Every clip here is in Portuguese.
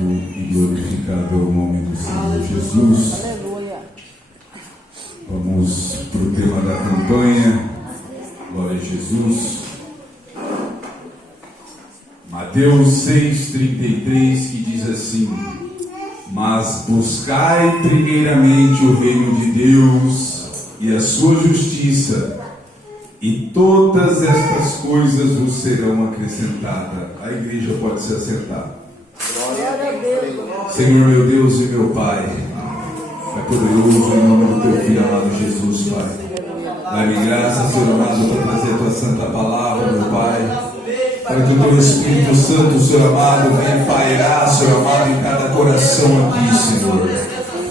e glorificado é o nome do Senhor Jesus. Aleluia. Vamos para o tema da campanha. Glória a Jesus. Mateus 6,33, que diz assim: mas buscai primeiramente o reino de Deus e a sua justiça, e todas estas coisas vos serão acrescentadas. A igreja pode se assentar. Glória a Deus. Senhor, meu Deus e meu Pai, é poderoso em nome do teu Filho amado Jesus, Pai. Dá-me graça, Senhor amado, para trazer a tua santa palavra, meu Pai, para que o teu Espírito Santo, Senhor amado, venha pairar, Senhor amado, em cada coração aqui, Senhor.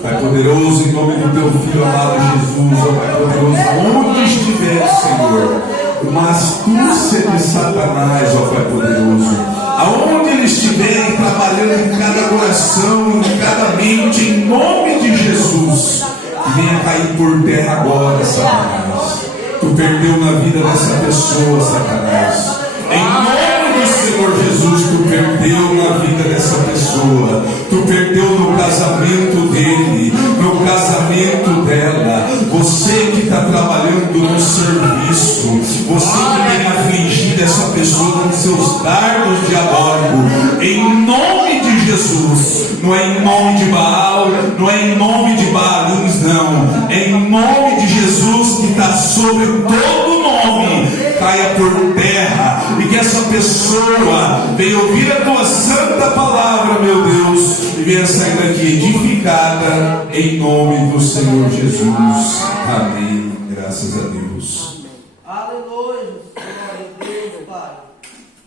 Pai poderoso, em nome do teu Filho amado Jesus, ó Pai poderoso, onde estiver, Senhor, uma astúcia de Satanás, ó Pai poderoso, aonde ele estiver trabalhando em cada coração, em cada mente, em nome de Jesus, que venha cair por terra agora, Satanás. Tu perdeu na vida dessa pessoa, Satanás. Em nome do Senhor Jesus, tu perdeu na vida dessa pessoa. Tu perdeu no casamento dele, no casamento dela. Você que está trabalhando no serviço, você que tem afligido essa pessoa com seus dardos diabólicos, em nome de Jesus, não é em nome de Baal, não é em nome de Baalins, não, é em nome de Jesus que está sobre todo nome, caia por terra, e que essa pessoa venha ouvir a tua santa palavra, meu Deus, e venha sair daqui edificada em nome do Senhor Jesus. Amém. Graças a Deus. Aleluia. Glória a Deus, Pai.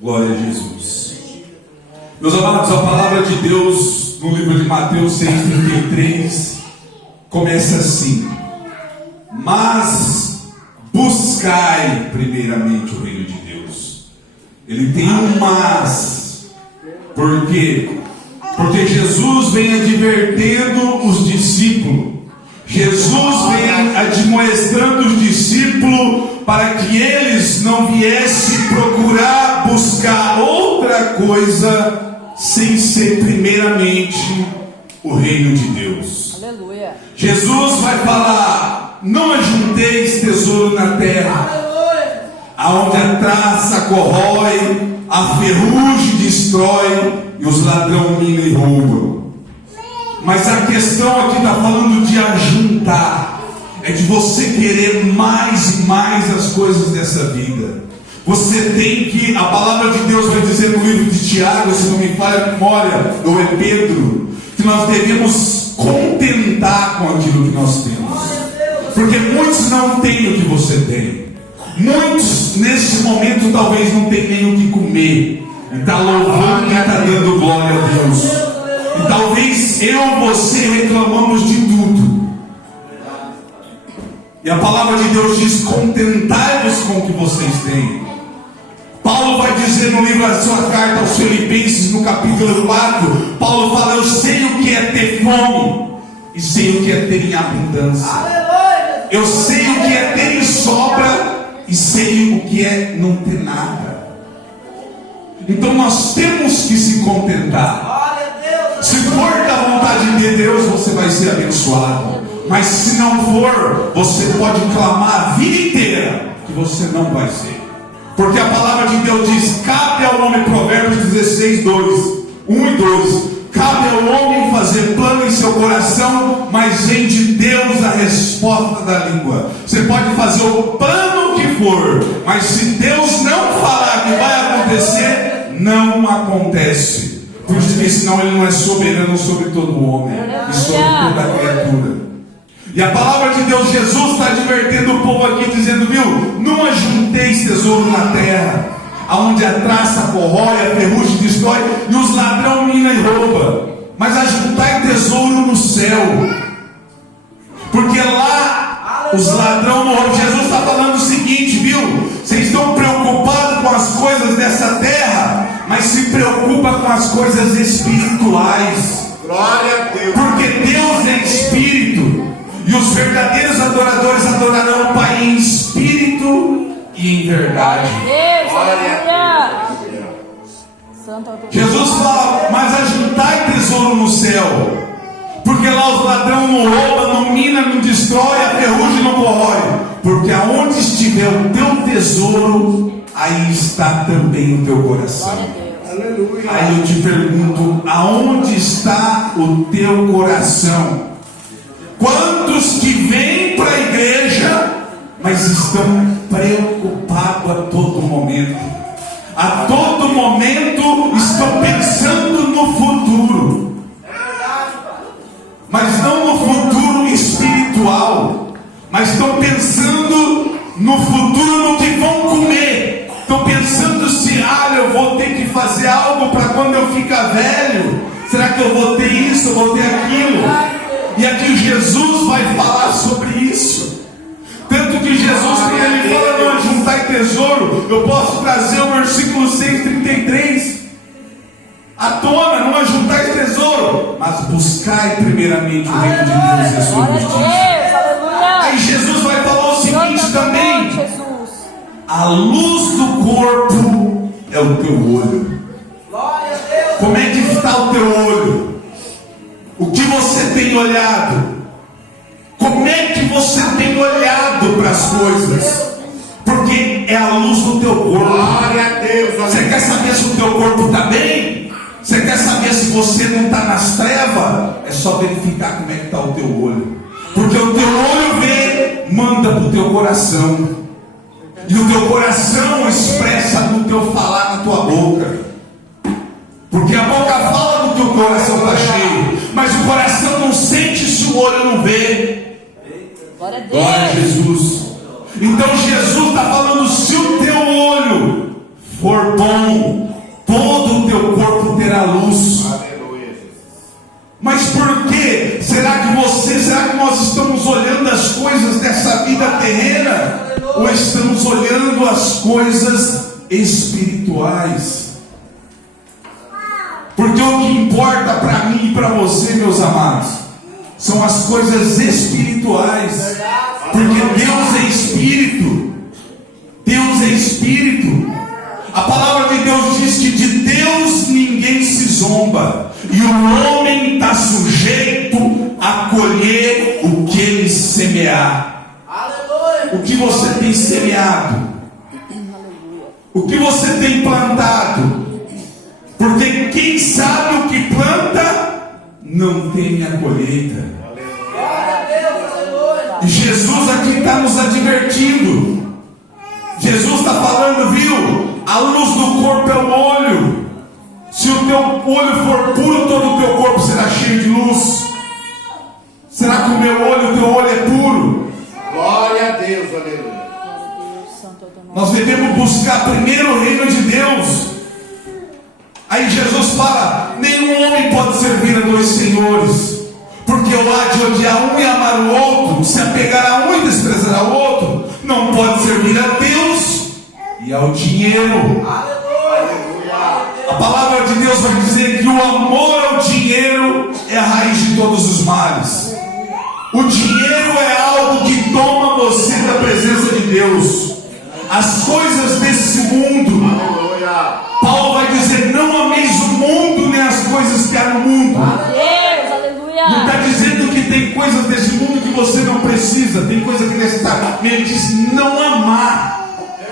Glória a Jesus. Meus amados, a palavra de Deus no livro de Mateus 6,33 começa assim: mas buscai primeiramente o reino de Deus. Ele tem um mas. Por quê? Porque Jesus vem advertendo os discípulos. Jesus vem admoestando os discípulos para que eles não viessem procurar buscar outra coisa sem ser primeiramente o reino de Deus. Aleluia. Jesus vai falar: não ajunteis tesouro na terra, aonde a traça corrói, a ferrugem destrói e os ladrões minam e roubam. Mas a questão aqui está falando de ajuntar, é de você querer mais e mais as coisas dessa vida. Você tem que, a palavra de Deus vai dizer no livro de Tiago, se não me falha a memória, ou é Pedro, que nós devemos contentar com aquilo que nós temos. Porque muitos não têm o que você tem. Muitos nesse momento talvez não tenham nem o que comer, e está louvando e está dando glória a Deus. E talvez eu e você reclamamos de tudo. E a palavra de Deus diz: contentai-vos com o que vocês têm. Paulo vai dizer no livro da sua carta aos Filipenses, no capítulo 4, Paulo fala: eu sei o que é ter fome, e sei o que é ter em abundância. Eu sei o que é ter em sobra, e sei o que é não ter nada. Então nós temos que se contentar. Se for da vontade de Deus, você vai ser abençoado. Mas se não for, você pode clamar a vida inteira que você não vai ser. Porque a palavra de Deus diz: cabe ao homem, Provérbios 16, 2, 1 e 2, cabe ao homem fazer plano em seu coração, mas vem de Deus a resposta da língua. Você pode fazer o plano que for, mas se Deus não falar que vai acontecer, não acontece. Por isso que senão ele não é soberano sobre todo homem e sobre toda criatura. E a palavra de Deus, Jesus está advertendo o povo aqui, dizendo: viu, não ajunteis tesouro na terra, aonde a traça corrói, a ferrugem destrói e os ladrões minam e roubam, mas ajuntai tesouro no céu, porque lá os ladrões não roubam. Jesus está falando o seguinte, viu, vocês estão preocupados com as coisas dessa terra, mas se preocupa com as coisas espirituais. Glória a Deus. Porque Deus é espírito, e os verdadeiros adoradores adorarão o Pai em espírito e em verdade. Glória a Deus. Jesus fala, mas ajuntai tesouro no céu, porque lá os ladrões não roubam, não minam, não destrói, a ferrugem não corrói, porque aonde estiver o teu tesouro, aí está também o teu coração. Aleluia. Aí eu te pergunto, aonde está o teu coração? Quantos que vêm para a igreja, mas estão preocupados a todo momento? A todo momento estão pensando no futuro, mas não no futuro espiritual, mas estão pensando no futuro, no que vão comer. Estão pensando se, eu vou ter que fazer algo para quando eu ficar velho. Será que eu vou ter isso, eu vou ter aquilo? E aqui Jesus vai falar sobre isso. Tanto que Jesus, quando ele fala não ajuntai tesouro, eu posso trazer o versículo 6:33 à tona, não ajuntai tesouro, mas buscai primeiramente o reino de Deus e a sua justiça. Aí Jesus vai falar o seguinte também: a luz do corpo é o teu olho. Como é que está o teu olho? O que você tem olhado? Como é que você tem olhado para as coisas? Porque é a luz do teu corpo. Glória a Deus. Você quer saber se o teu corpo está bem? Você quer saber se você não está nas trevas? É só verificar como é que está o teu olho. Porque o teu olho vê, manda para o teu coração. E o teu coração expressa no teu falar, na tua boca. Porque a boca fala do que o coração está cheio, mas o coração não sente se o olho não vê. Glória a Jesus. Então Jesus está falando, se o teu olho for bom, todo o teu corpo terá luz. Aleluia. Mas por quê? Será que nós estamos olhando as coisas dessa vida terrena? Ou estamos olhando as coisas espirituais? Porque o que importa para mim e para você, meus amados, são as coisas espirituais. Porque Deus é Espírito. Deus é Espírito. A palavra de Deus diz que de Deus ninguém se zomba, e o homem está sujeito a colher o que ele semear. O que você tem semeado? O que você tem plantado? Porque quem sabe o que planta não tem a colheita. E Jesus aqui está nos advertindo. Jesus está falando, viu? A luz do corpo é o olho. Se o teu olho for puro, todo o teu corpo será cheio de luz. Será que o meu olho, o teu olho é puro? Glória a Deus, aleluia. Nós devemos buscar primeiro o reino de Deus. Aí Jesus fala, nenhum homem pode servir a dois senhores, porque ou há de odiar um e amar o outro, se apegar a um e desprezar o outro. Não pode servir a Deus e ao dinheiro. A palavra de Deus vai dizer que o amor ao dinheiro é a raiz de todos os males. O dinheiro é algo que toma você da presença de Deus. As coisas desse mundo, Paulo vai dizer, não ameis o mundo nem as coisas que há no mundo. Não está dizendo que tem coisas desse mundo que você não precisa. Tem coisa que está. Ele diz não amar.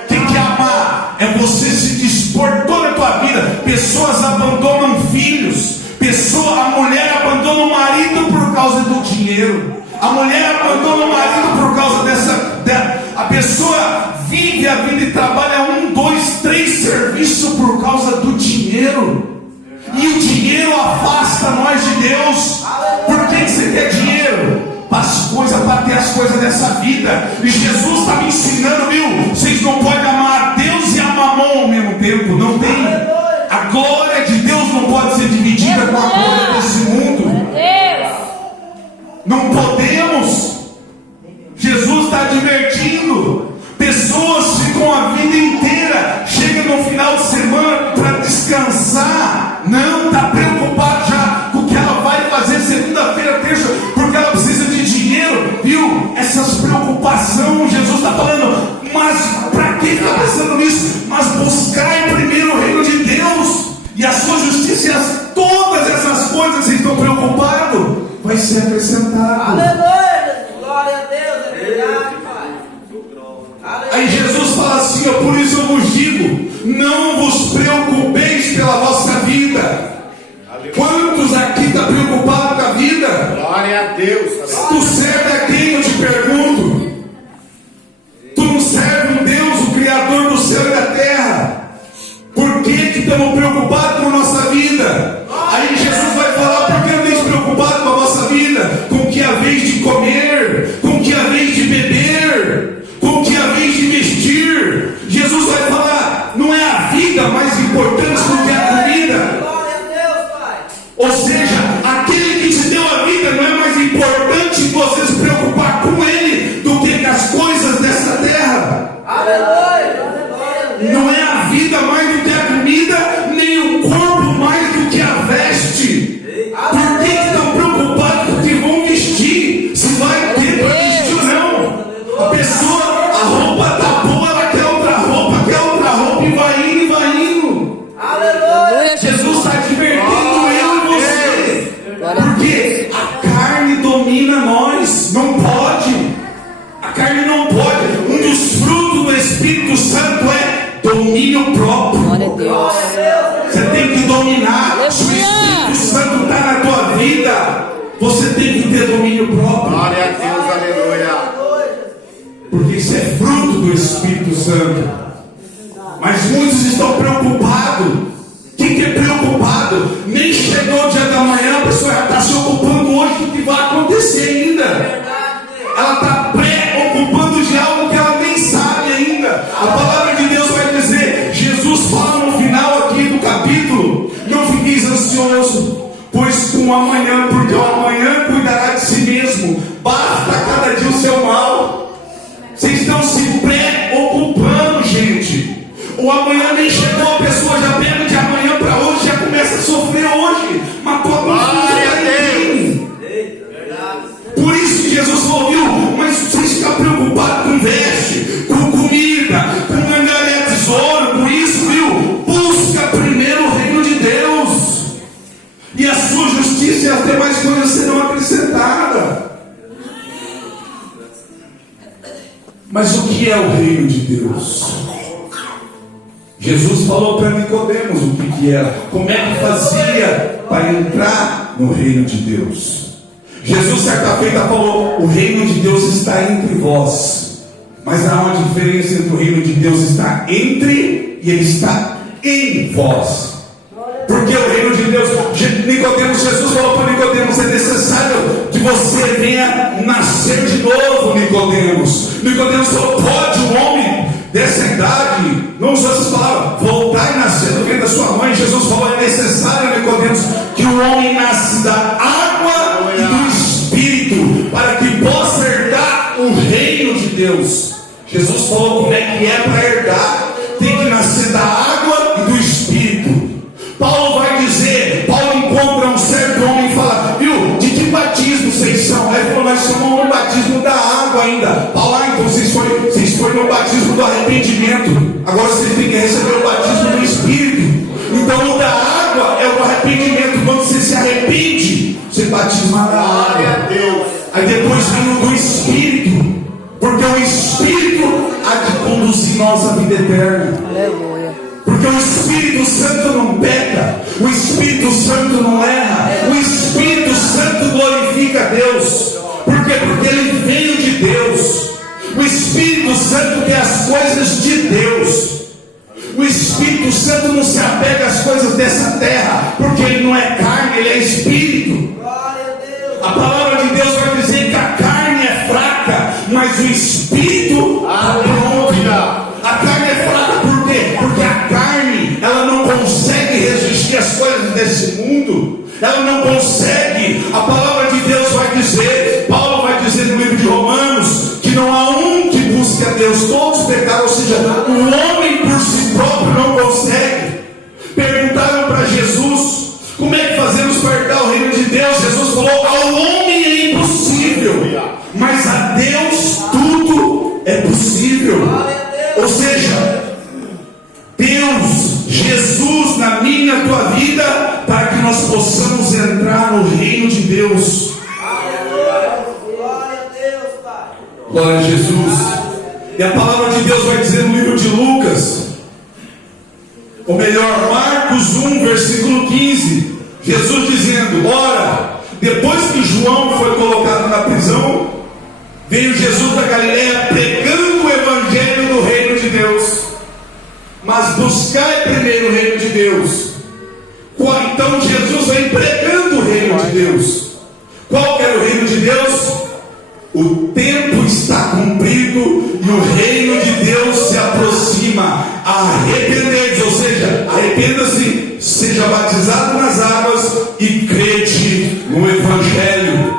Tem que amar é você se dispor toda a tua vida. Pessoas abandonam filhos. A mulher abandona o marido por causa do dinheiro. A mulher abandona o marido por causa a pessoa vive a vida e trabalha 1, 2, 3 serviços por causa do dinheiro. E o dinheiro afasta nós de Deus. Por que você quer dinheiro? Para ter as coisas dessa vida. E Jesus está me ensinando, viu? Vocês não podem amar a Deus e a Mamon ao mesmo tempo. Não tem. A glória de Deus não pode ser dividida com a glória desse mundo. Não podemos. Jesus está advertindo. Pessoas ficam a vida inteira, chega no final de semana para descansar, não está preocupado já com o que ela vai fazer segunda-feira, terça, porque ela precisa de dinheiro, viu? Essas preocupações, Jesus está falando, mas para que está pensando nisso? Mas buscai primeiro o reino de Deus e a vai ser acrescentado. Aleluia. Glória a Deus. É verdade, Pai. Aí Jesus fala assim, ó, por isso eu vos digo, não vos preocupeis pela vossa vida. Quantos aqui estão preocupados com a vida? Glória a Deus. Tu serve a quem, eu te pergunto? Tu não serve um Deus, o Criador do céu e da terra. Por que estamos preocupados com a nossa vida? Aí Jesus vai falar, por que andeis preocupados com a vossa vida? Com o que é a vez de comer, com o que é a vez de beber, com o que é a vez de vestir. Jesus vai falar, não é a vida mais importante do que a comida. Glória a Deus, Pai. Ou seja, aquele que te deu a vida não é mais importante você se preocupar com ele do que com as coisas dessa terra. Aleluia. Glória a Deus. Não é a vida mais do que a comida, nem o corpo mais do que a veste. Por que estão preocupados com o que vão vestir? Se vai ter para vestir ou não? A pessoa, a roupa está boa, ela quer outra roupa e vai indo e vai indo. Aleluia. Jesus está advertindo eu e você. Porque a carne domina nós. Não pode. A carne não pode. Um dos frutos do Espírito Santo é domínio próprio. Glória a Deus. Você tem que dominar. Se o Espírito Santo está na tua vida, você tem que ter domínio próprio. Glória a Deus, aleluia. Porque isso é fruto do Espírito Santo. Mas muitos estão preocupados. Quem que é preocupado? Nem chegou o dia da manhã, a pessoa já está se ocupando hoje do que vai acontecer ainda. Ela está preocupando de algo que ela nem sabe ainda. A palavra de Deus vai dizer, Jesus fala no final aqui do capítulo, não fiqueis ansioso, pois com o amanhã, porque o amanhã cuidará de si mesmo. Basta cada dia o seu mal. Vocês estão se preocupando, gente. O amanhã nem chegou, a pessoa já pega de amanhã para hoje, já começa a sofrer hoje. Matou a consciência. Por isso que Jesus falou, viu? Mas vocês ficam preocupados com veste, com comida, com angariar tesouro, com isso, viu? Busca primeiro o reino de Deus. E a sua justiça e as demais coisas serão acrescentadas. Mas o que é o reino de Deus? Jesus falou para Nicodemos o que era, como é que fazia para entrar no reino de Deus. Jesus certa feita falou, o reino de Deus está entre vós. Mas há uma diferença entre o reino de Deus está entre e ele está em vós. Porque o reino de Deus, Nicodemos, Jesus falou para Nicodemos, é necessário que você venha nascer de novo, Nicodemos. Nicodemos falou, pode um homem dessa idade, não usou essas palavras, voltar e nascer do ventre da sua mãe? Jesus falou, é necessário, Nicodemos, que o homem nasça da água e do Espírito, para que possa herdar o reino de Deus. Jesus falou como é que é para herdar, tem que nascer da água e do Espírito. Paulo vai dizer, Paulo encontra um certo homem e fala, viu, de que batismo vocês são? Aí ele falou, nós somos no batismo da água ainda. Paulo, então vocês foram no batismo do arrependimento, agora vocês têm que receber o batismo do Espírito. Então o da água é o arrependimento, quando você se arrepende, você batisma na água. Aí depois vem o do Espírito, porque o Espírito há de conduzir nós à vida eterna. Aleluia. Porque o Espírito Santo não peca, o Espírito Santo não erra, o Espírito Santo glorifica a Deus. Por quê? Porque ele veio de Deus. O Espírito Santo quer as coisas de Deus. O Espírito Santo não se apega às coisas dessa terra, porque ele não é carne, ele é Espírito. A palavra de Deus vai dizer que a carne é fraca, mas o Espírito é pronto. A carne é fraca por quê? Porque a carne, ela não consegue resistir às coisas desse mundo. Ela não consegue. A palavra de Deus vai dizer, Paulo vai dizer no livro de Romanos, que não há um que busque a Deus. Todos pecaram, ou seja, o homem por si próprio não consegue. Perguntaram para Jesus, como é que fazemos para herdar o reino de Deus? Jesus falou, ao homem é impossível, mas a Deus tudo é possível. Ou seja, Deus, Jesus na minha, tua vida, para que nós possamos entrar no reino de Deus. Glória a Jesus. E a palavra de Deus vai dizer no livro de Lucas, ou melhor, Marcos 1, versículo 15, Jesus dizendo: ora, depois que João foi colocado na prisão, veio Jesus da Galileia pregando o evangelho do reino de Deus. Mas buscai primeiro o reino de Deus. Então Jesus vem pregando o reino de Deus. Qual que era o reino de Deus? O tempo está cumprido e o reino de Deus se aproxima. Arrependei-vos, ou seja, arrependa-se, seja batizado nas águas e crede no evangelho.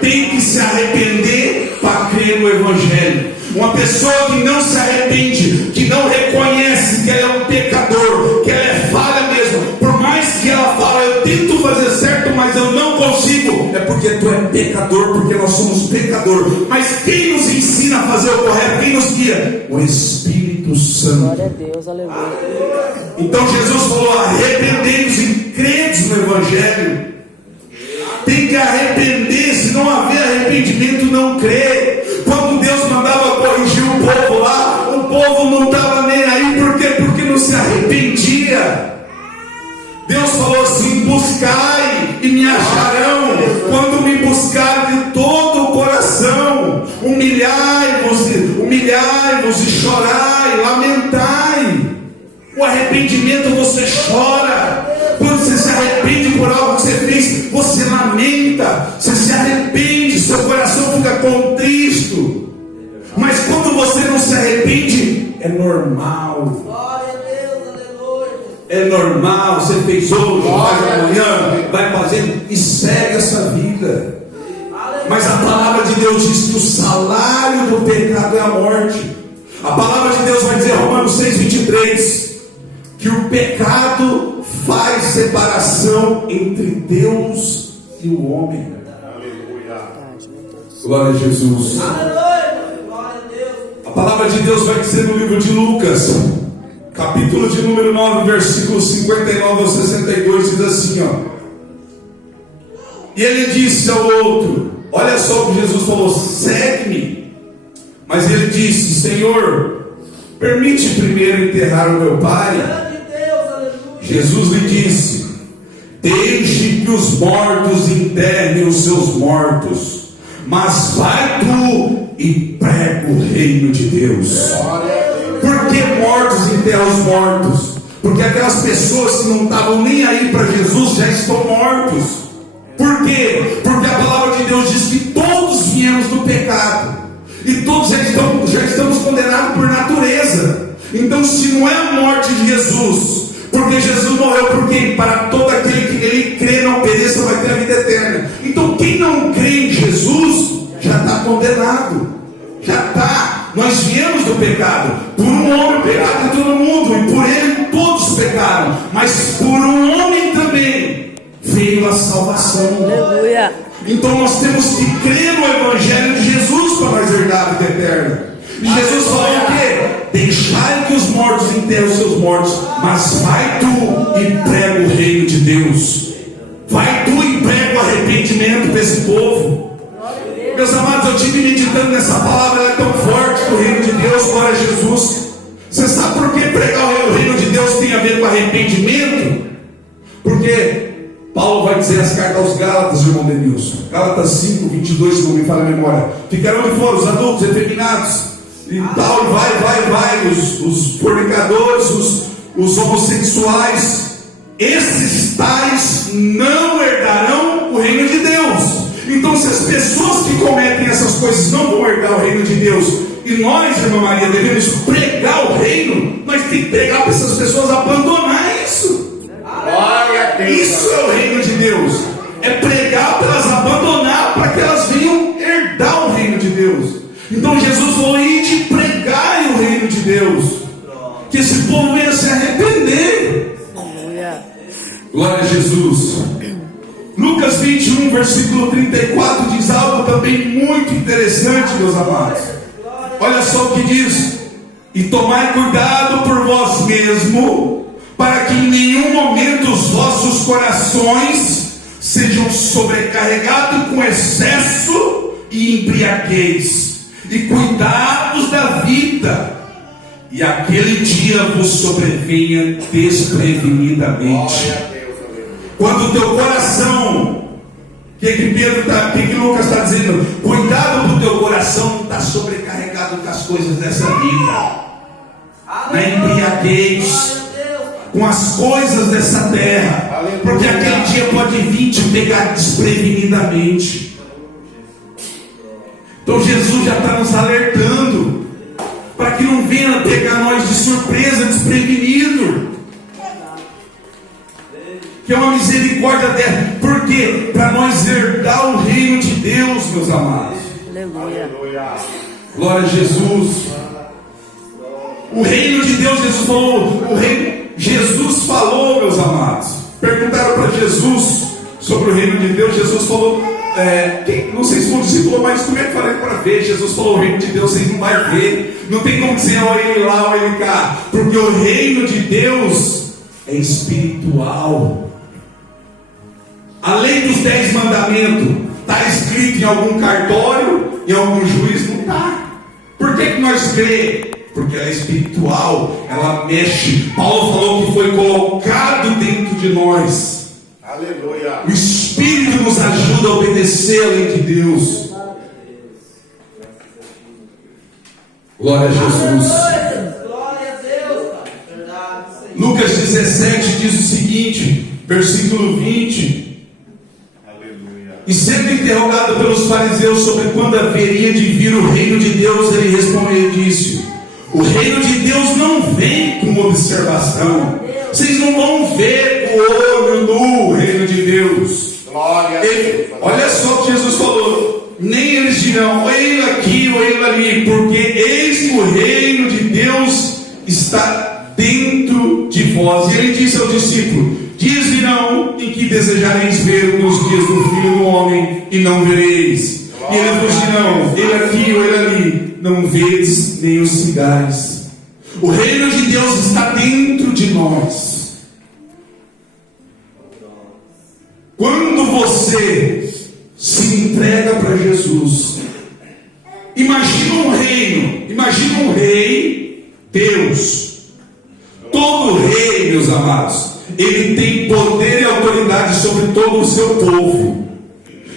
Tem que se arrepender para crer no evangelho. Uma pessoa que não se arrepende, que não reconhece que ela é um pecador, que ela é falha mesmo, por mais que ela fale, eu tento fazer certo, mas eu não consigo, é porque tu é pecador, porque nós somos pecador. Mas quem nos ensina a fazer o correto? Quem nos guia? O Espírito Santo. Glória a Deus, aleluia. Então Jesus falou: arrependei-vos e credes no evangelho. Tem que arrepender, se não haver arrependimento, não crê. Quando Deus mandava corrigir o povo lá, o povo não estava nem aí. Por quê? Porque não se arrependia. Deus falou assim: buscai e me acharão, quando me buscar de todo o coração. Humilhai-vos e chorai, lamentai. O arrependimento, você chora. Quando você se arrepende por algo que você fez, você lamenta, você se arrepende, seu coração fica contristo. Mas quando você não se arrepende, é normal. Glória a Deus, aleluia. É normal, você fez hoje, faz amanhã, vai fazendo e segue essa vida. Mas a palavra de Deus diz que o salário do pecado é a morte. A palavra de Deus vai dizer, Romanos 6:23, que o pecado faz separação entre Deus e o homem. Glória a Jesus. Aleluia, glória a Deus. A palavra de Deus vai dizer no livro de Lucas, capítulo de número 9, versículos 59 ao 62, diz assim, ó. E ele disse ao outro, olha só o que Jesus falou: segue-me. Mas ele disse: Senhor, permite primeiro enterrar o meu pai. Jesus lhe disse: deixe que os mortos enterrem os seus mortos, mas vai tu e prega o reino de Deus. Por que mortos enterram os mortos? Porque aquelas pessoas que não estavam nem aí para Jesus já estão mortos. Por quê? Porque a palavra de Deus diz que todos viemos do pecado e todos já estamos condenados por natureza. Então, se não é a morte de Jesus, porque Jesus morreu por quem? Para todo aquele que nele crê, não pereça, vai ter a vida eterna. Então quem não crê em Jesus já está condenado. Já está. Nós viemos do pecado. Por um homem o pecado em todo mundo, e por ele todos pecaram. Mas por um homem também veio a salvação. Aleluia. Então nós temos que crer no evangelho de Jesus para nós herdar a vida eterna. E Jesus falou o quê? Deixai que os mortos enterrem os seus mortos, mas vai tu e prega o reino de Deus. Vai tu e prega o arrependimento para esse povo. Meus amados, eu estive meditando nessa palavra, ela é tão forte do reino de Deus. Glória a Jesus. Você sabe por que pregar o reino de Deus tem a ver com arrependimento? Porque Paulo vai dizer as cartas aos Gálatas, irmão Denilson, Gálatas 5:22, se não me falha a memória: ficarão de fora os adultos, efeminados e tal, vai, os fornicadores, os homossexuais, esses tais não herdarão o reino de Deus. Então, se as pessoas que cometem essas coisas não vão herdar o reino de Deus, e nós, irmã Maria, devemos pregar o reino, nós temos que pregar para essas pessoas abandonar isso. Glória a Deus. Isso é o reino de Deus. É pregar para elas abandonar, para que elas venham herdar o reino de Deus. Então Jesus falou: ide pregai o reino de Deus, que esse povo venha se arrepender. Glória a Jesus. Lucas 21, versículo 34 diz algo também muito interessante, meus amados. Olha só o que diz: e tomai cuidado por vós mesmo, para que em nenhum momento os vossos corações sejam sobrecarregados com excesso e embriaguez, e cuidados da vida, e aquele dia vos sobrevenha desprevenidamente. Quando o teu coração, o que Lucas está dizendo? Cuidado do teu coração está sobrecarregado com as coisas dessa vida, na embriaguez, com as coisas dessa terra, porque aquele dia pode vir te pegar desprevenidamente. Então Jesus já está nos alertando para que não venha pegar nós de surpresa, desprevenido. Que é uma misericórdia dela. Por quê? Para nós herdar o reino de Deus, meus amados. Aleluia. Glória a Jesus. O reino de Deus, Jesus falou. Jesus falou, meus amados. Perguntaram para Jesus sobre o reino de Deus. Jesus falou. Não sei se foi um discípulo, mas como é que falei para ver? Jesus falou: o reino de Deus vocês não vai ver. Não tem como dizer ou ele lá ou ele cá. Porque o reino de Deus é espiritual. A lei dos 10 mandamentos está escrito em algum cartório, em algum juiz? Não está. Por que nós cremos? Porque ela é espiritual, ela mexe. Paulo falou que foi colocado dentro de nós. Aleluia. O Espírito nos ajuda a obedecer a lei de Deus. Glória a Jesus. Glória a Deus, Pai. Verdade, Senhor. Lucas 17 diz o seguinte, versículo 20. E sendo interrogado pelos fariseus sobre quando haveria de vir o reino de Deus, ele respondeu e disse: o reino de Deus não vem com observação. Vocês não vão ver o olho nu o reino de Deus. Glória a Deus. Olha só o que Jesus falou: nem eles dirão, ou ele aqui, ou ele ali, porque eis que o reino de Deus está dentro de vós. E ele disse ao discípulo: diz-lhe-não em que desejareis ver nos dias do Filho do Homem, e não vereis. E eles vos dirão, ele aqui ou ele ali, não vedes nem os cigais. O reino de Deus está dentro de nós. Quando você se entrega para Jesus, imagina um rei, Deus. Todo rei, meus amados, ele tem poder e autoridade sobre todo o seu povo.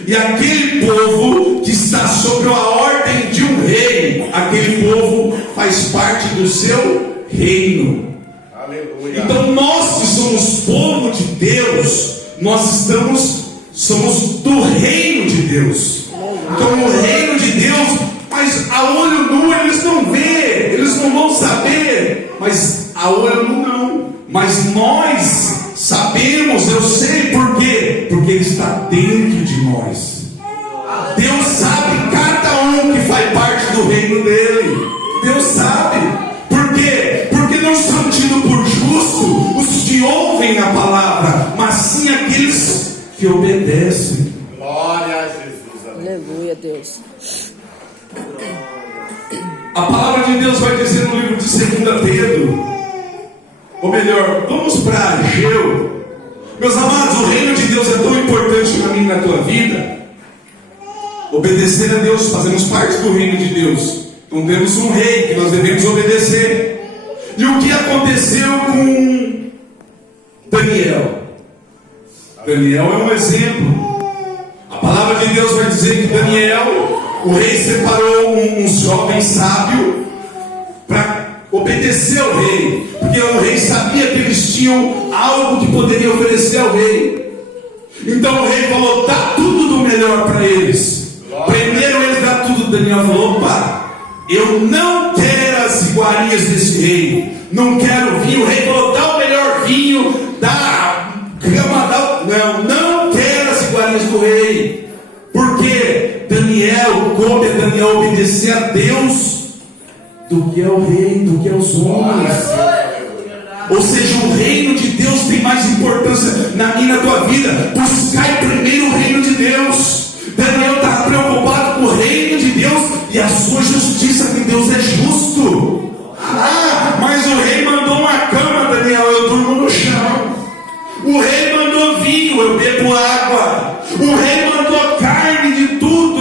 E aquele povo que está sobre a ordem de um rei, aquele povo faz parte do seu reino. Aleluia. Então nós que somos povo de Deus, nós somos do reino de Deus. Então o reino de Deus, mas a olho nu eles não vê, eles não vão saber, mas a olho nu não. Mas nós sabemos, eu sei por quê? Porque Ele está dentro de nós. Deus sabe cada um que faz parte do reino dele. Deus sabe. Por quê? Porque não são tidos por justos os que ouvem a palavra, mas sim aqueles que obedecem. Glória a Jesus. Aleluia, Deus. A palavra de Deus vai dizer no livro de 2 Pedro, ou melhor, vamos para Ageu. Meus amados, o reino de Deus é tão importante para mim e na tua vida. Obedecer a Deus, fazemos parte do reino de Deus. Então temos um rei que nós devemos obedecer. E o que aconteceu com Daniel? Daniel é um exemplo. A palavra de Deus vai dizer que Daniel, o rei separou um jovem sábio para obedecer ao rei, porque o rei sabia que eles tinham algo que poderia oferecer ao rei. Então o rei falou: dá tudo do melhor para eles. Primeiro eles dá tudo. Daniel falou: opa, eu não quero as iguarias desse rei, não quero vinho. O rei falou: dá o melhor vinho, dá cama, não quero as iguarias do rei. Porque coube a Daniel obedecer a Deus do que é o rei, do que é os homens. Ou seja, o reino de Deus tem mais importância na minha e na tua vida. Buscai primeiro o reino de Deus. Daniel estava preocupado com o reino de Deus e a sua justiça, que Deus é justo. Mas o rei mandou uma cama, Daniel, eu durmo no chão. O rei mandou vinho, eu bebo água. O rei mandou carne, de tudo.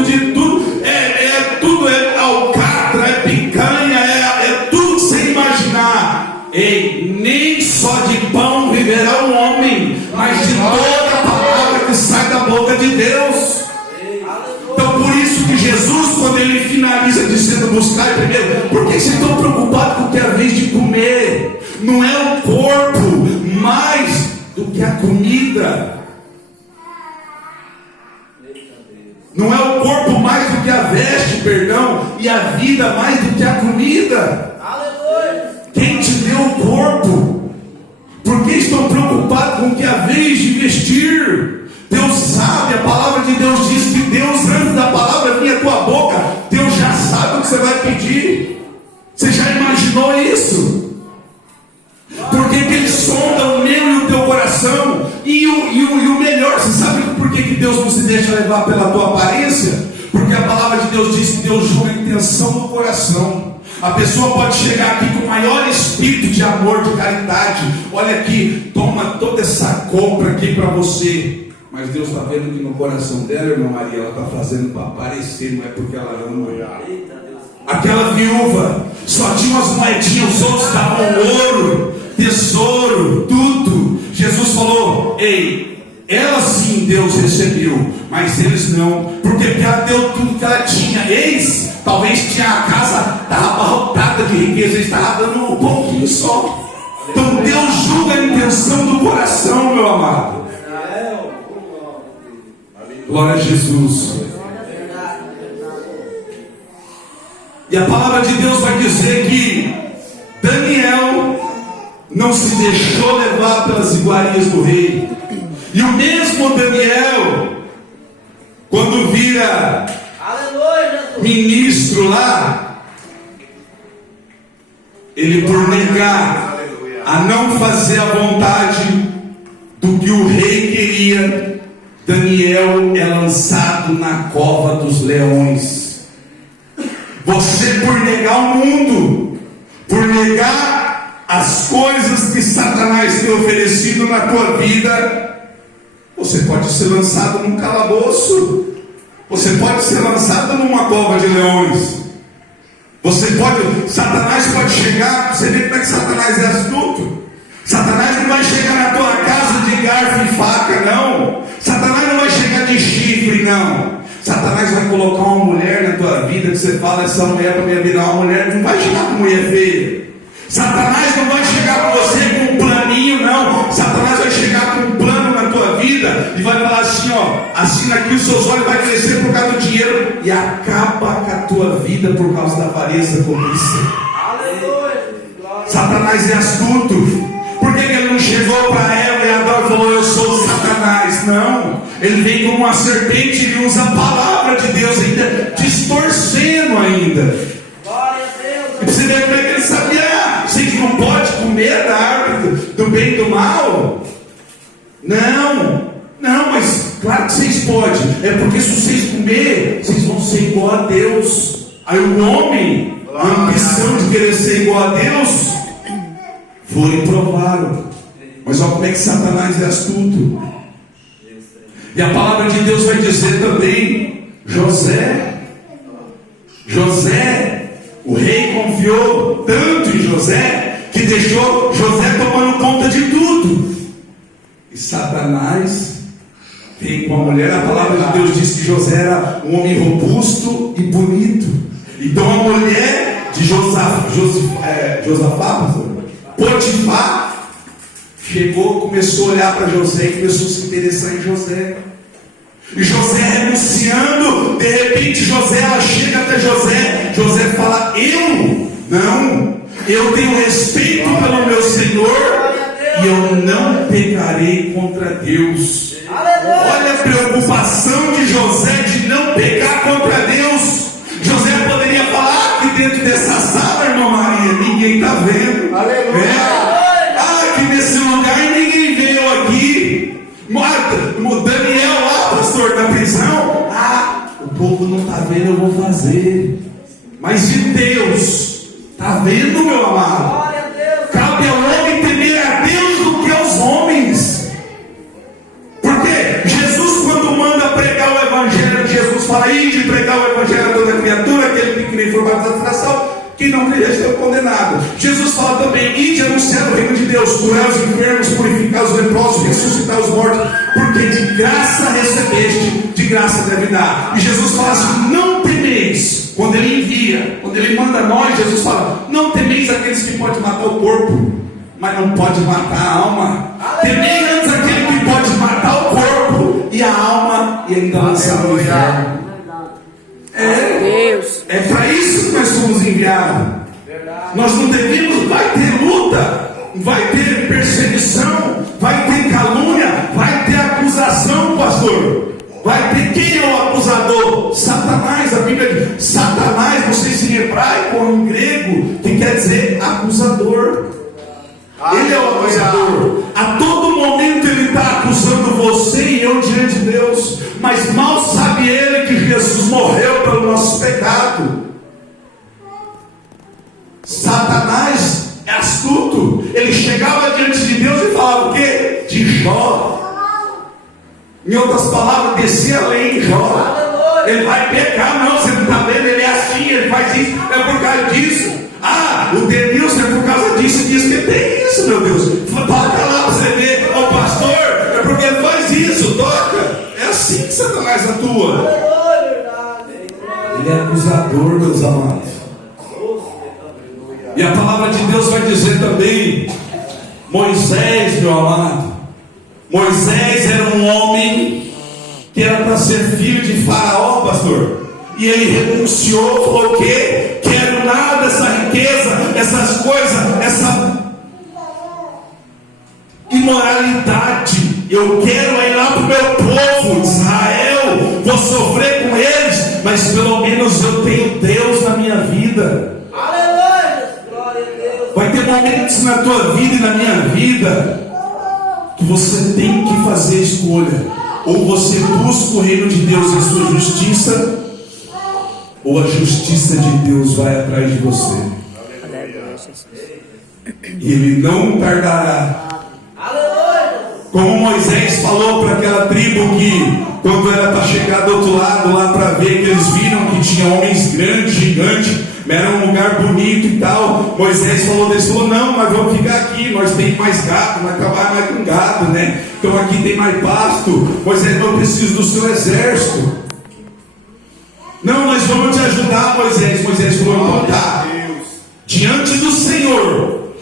Ei, nem só de pão viverá o homem, mas de toda a palavra que sai da boca de Deus. Então por isso que Jesus, quando ele finaliza dizendo buscar primeiro, por que vocês estão preocupados com o que é a vez de comer? Não é o corpo mais do que a comida. Não é o corpo mais do que a veste, perdão, e a vida mais do que a comida. Aleluia. Quem te deu o corpo? Por que estão preocupados com o que é a vez de vestir? Deus sabe, a palavra de Deus diz que Deus, antes da palavra vir à tua boca, Deus já sabe o que você vai pedir. Você já imaginou isso? Por que Ele sonda o meu e o teu coração? E o melhor, você sabe por que Deus não se deixa levar pela tua aparência? Porque a palavra de Deus diz que Deus julga a intenção do coração. A pessoa pode chegar aqui com o maior espírito de amor, de caridade. Olha aqui, toma toda essa compra aqui para você. Mas Deus está vendo que no coração dela, irmã Maria, ela está fazendo para aparecer, não é porque ela ama. Aquela viúva só tinha umas moedinhas, os outros davam ouro, tesouro, tudo. Jesus falou: ei, ela sim Deus recebeu, mas eles não, porque ela deu tudo que ela tinha. Eis, talvez tinha a casa, estava abarrotada de riqueza, eles estavam dando um pouquinho só. Então Deus julga a intenção do coração, meu amado. Glória a Jesus. E a palavra de Deus vai dizer que Daniel não se deixou levar pelas iguarias do rei. E o mesmo Daniel, quando vira ministro lá, ele, por negar a não fazer a vontade do que o rei queria, Daniel é lançado na cova dos leões. Você, por negar o mundo, por negar as coisas que Satanás tem oferecido na tua vida, você pode ser lançado num calabouço. Você pode ser lançado numa cova de leões. Satanás pode chegar. Você vê como é que Satanás é astuto. Satanás não vai chegar na tua casa de garfo e faca, não. Satanás não vai chegar de chifre, não. Satanás vai colocar uma mulher na tua vida que você fala: essa mulher para me virar uma mulher. Não vai chegar com mulher feia. Satanás não vai chegar com você com um planinho, não. Satanás vai chegar com um plano na tua vida e vai falar assim: ó, assina aqui, os seus olhos vai crescer por causa do dinheiro, e acaba com a tua vida por causa da avareza, cobiça. Satanás é astuto. Por que ele não chegou para Eva e Adão e falou: eu sou Satanás? Não, ele vem como uma serpente e usa a palavra de Deus ainda, distorcendo ainda. E você vê como é que ele sabia: vocês não podem comer da árvore do bem e do mal? Não, mas claro que vocês podem. É porque se vocês comerem, vocês vão ser igual a Deus. Aí o homem, a ambição de querer ser igual a Deus, foi e provaram. Mas olha como é que Satanás é astuto. E a palavra de Deus vai dizer também: José, o rei confiou tanto em José que deixou José tomando conta de tudo. E Satanás veio com a mulher. A palavra de Deus diz que José era um homem robusto e bonito. Então a mulher de Potifar chegou, começou a olhar para José e começou a se interessar em José. E José renunciando, de repente ela chega até José fala: eu tenho respeito pelo meu Senhor e eu não pecarei contra Deus. Olha a preocupação de José de não pecar contra Deus. José poderia falar: aqui dentro dessa sala, irmã Maria, ninguém está vendo. Aqui nesse lugar ninguém veio aqui. Daniel lá, pastor, na prisão. O povo não está vendo, eu vou fazer. Mas de Deus, está vendo, meu amado? Cabe ao homem temer a Deus do que aos homens. Porque Jesus, quando manda pregar o evangelho, Jesus fala: ide pregar o evangelho a toda criatura, aquele que crê e for batizado será salvo, quem não crê já está condenado. Jesus fala também: ide anunciar o reino de Deus, curar os enfermos, purificar os leprosos, ressuscitar os mortos, porque de graça recebeste, de graça deve dar. E Jesus fala assim: não temeis. Quando Ele envia, quando Ele manda nós, Jesus fala: não temeis aqueles que podem matar o corpo, mas não pode matar a alma. Temei antes aquele que pode matar o corpo e a alma, e ainda lançar no inferno. É para isso que nós somos enviados. Nós não devemos, vai ter luta, vai ter perseguição, vai ter calúnia, vai ter acusação, pastor. Vai ter, quem é o acusador? Satanás. A Bíblia diz Satanás, não sei se em hebraico ou em grego, que quer dizer acusador. Ele é o acusador. A todo momento ele está acusando você e eu diante de Deus. Mas mal sabe ele que Jesus morreu pelo nosso pecado. Satanás é astuto. Ele chegava diante de Deus e falava o quê? De Jó. Em outras palavras, descia a lei em Jó. Ele vai pecar, não, você não está vendo? Ele é assim, ele faz isso, é por causa disso. Ah, o Denilson é por causa disso, disso que tem isso, meu Deus. Toca lá para você ver. Ô pastor, é porque ele faz isso, toca. É assim que Satanás atua. Ele é acusador, meus amados. E a palavra de Deus vai dizer também: Moisés, meu amado, Moisés era um homem que era para ser filho de Faraó, pastor. E ele renunciou, falou o quê? Quero nada dessa riqueza, essas coisas, essa imoralidade. Eu quero ir lá para o meu povo de Israel, vou sofrer com eles, mas pelo menos eu tenho Deus na minha vida. Vai ter momentos na tua vida e na minha vida que você tem que fazer escolha: ou você busca o reino de Deus e a sua justiça, ou a justiça de Deus vai atrás de você. E Ele não tardará. Como Moisés falou para aquela tribo que, quando era para chegar do outro lado lá para ver, que eles viram que tinha homens grandes, gigantes, era um lugar bonito e tal. Moisés falou deles, falou: não, nós vamos ficar aqui, nós temos mais gado, nós trabalhamos mais com gado, né? Então aqui tem mais pasto. Moisés, não preciso do seu exército. Não, nós vamos te ajudar, Moisés. Moisés falou: então tá, diante do Senhor,